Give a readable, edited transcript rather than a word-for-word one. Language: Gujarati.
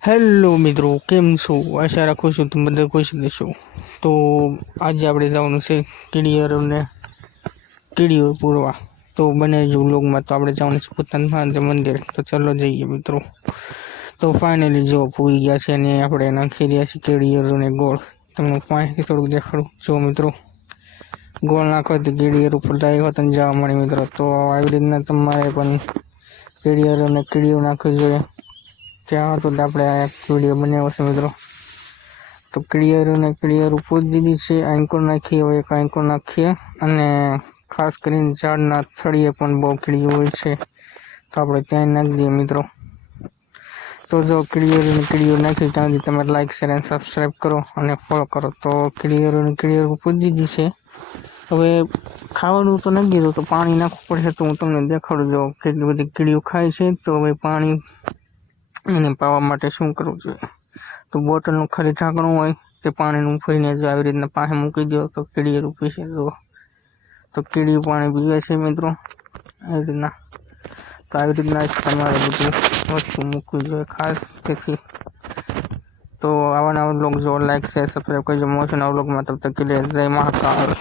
હેલો મિત્રો, કેમ છો? આશા રાખું છું તમે બધા ખુશ દેશો. તો આજે આપણે જવાનું છે કીડિયારોને કીડીઓ પૂરવા. તો બને જો વ્લોગમાં તો આપણે જવાનું છે પોતાના મંદિર. તો ચલો જઈએ મિત્રો. તો ફાઇનલી જો પૂરી ગયા છે અને આપણે નાખી રહ્યા છીએ કીડિયારોને ગોળ. તમને પાણીથી થોડુંક દેખાડું જો મિત્રો. ગોળ નાખવાથી કીડિયાર ઉપર ડાઈ હોતને જવા મળે મિત્રો. તો આવી રીતના તમારે પણ કીડિયારોને કીડીઓ નાખવી જોઈએ. ત્યાં તો આપણે આ એક વિડીયો બનાવ્યો છે મિત્રો. તો ક્લિયર પૂરી દીધી છે. એન્કોર નાખીએ, હવે એક એન્કોર નાખીએ અને ખાસ કરીને ઝાડના થળીએ પણ બહુ કીડીઓ હોય છે, તો આપણે ત્યાં નાખી દઈએ મિત્રો. તો જો કીડીઓ નાખી ત્યાંથી તમે લાઈક શેર અને સબસ્ક્રાઈબ કરો અને ફોલો કરો. તો ક્લિયર પૂરી દીધી છે. હવે ખાવાનું તો નાખી દીધું, તો પાણી નાખવું પડશે. તો હું તમને દેખાડું જો કેટલી બધી કીડીઓ ખાય છે. તો હવે પાણી એને પાવા માટે શું કરવું જોઈએ? તો બોટલનું ખાલી ઢાંકણું હોય તે પાણીનું ભરીને જો આવી રીતના પાસે મૂકી દો તો કીડીઓ પીશે. તો કીડીઓ પાણી પીવે છે મિત્રો આવી રીતના. તો આવી રીતના જ તમારે બધી વસ્તુ મૂકવી જોઈએ ખાસ. તેથી તો આવા નવા બ્લોગ જો લાઈક શેર સબસ્ક્રાઈબ કરજો. મળશું નવા બ્લોગમાં. તબ તક કે લીએ જય મહાકાલ.